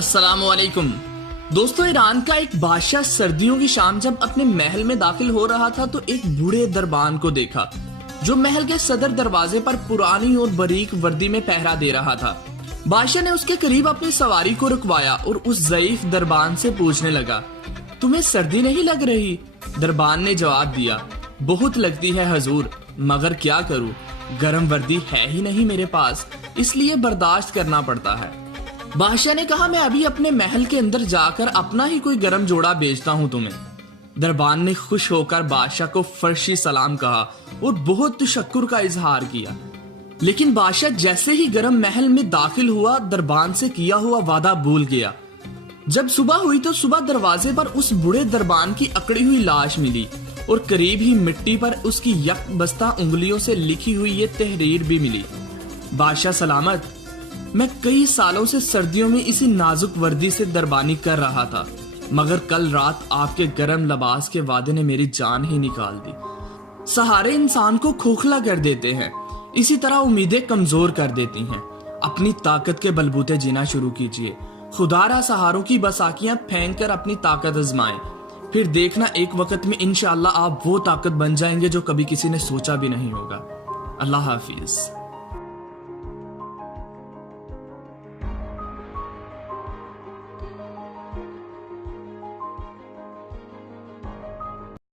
السلام علیکم دوستو، ایران کا ایک بادشاہ سردیوں کی شام جب اپنے محل میں داخل ہو رہا تھا تو ایک بوڑھے دربان کو دیکھا جو محل کے صدر دروازے پر پرانی اور باریک وردی میں پہرا دے رہا تھا۔ بادشاہ نے اس کے قریب اپنی سواری کو رکوایا اور اس ضعیف دربان سے پوچھنے لگا، تمہیں سردی نہیں لگ رہی؟ دربان نے جواب دیا، بہت لگتی ہے حضور، مگر کیا کروں، گرم وردی ہے ہی نہیں میرے پاس، اس لیے برداشت کرنا پڑتا ہے۔ بادشاہ نے کہا، میں ابھی اپنے محل کے اندر جا کر اپنا ہی کوئی گرم جوڑا بیچتا ہوں تمہیں۔ دربان نے خوش ہو کر بادشاہ کو فرشی سلام کہا اور بہت تشکر کا اظہار کیا، لیکن بادشاہ جیسے ہی گرم محل میں داخل ہوا دربان سے کیا ہوا وعدہ بھول گیا۔ جب صبح ہوئی تو صبح دروازے پر اس بڑے دربان کی اکڑی ہوئی لاش ملی اور قریب ہی مٹی پر اس کی یک بستہ انگلیوں سے لکھی ہوئی یہ تحریر بھی ملی، بادشاہ سلامت، میں کئی سالوں سے سردیوں میں اسی نازک وردی سے دربانی کر رہا تھا، مگر کل رات آپ کے گرم لباس کے وعدے نے میری جان ہی نکال دی۔ سہارے انسان کو کھوکھلا کر دیتے ہیں، اسی طرح امیدیں کمزور کر دیتی ہیں۔ اپنی طاقت کے بلبوتے جینا شروع کیجئے، خدا را سہاروں کی بساکیاں پھینک کر اپنی طاقت آزمائیں، پھر دیکھنا ایک وقت میں انشاءاللہ آپ وہ طاقت بن جائیں گے جو کبھی کسی نے سوچا بھی نہیں ہوگا۔ اللہ حافظ۔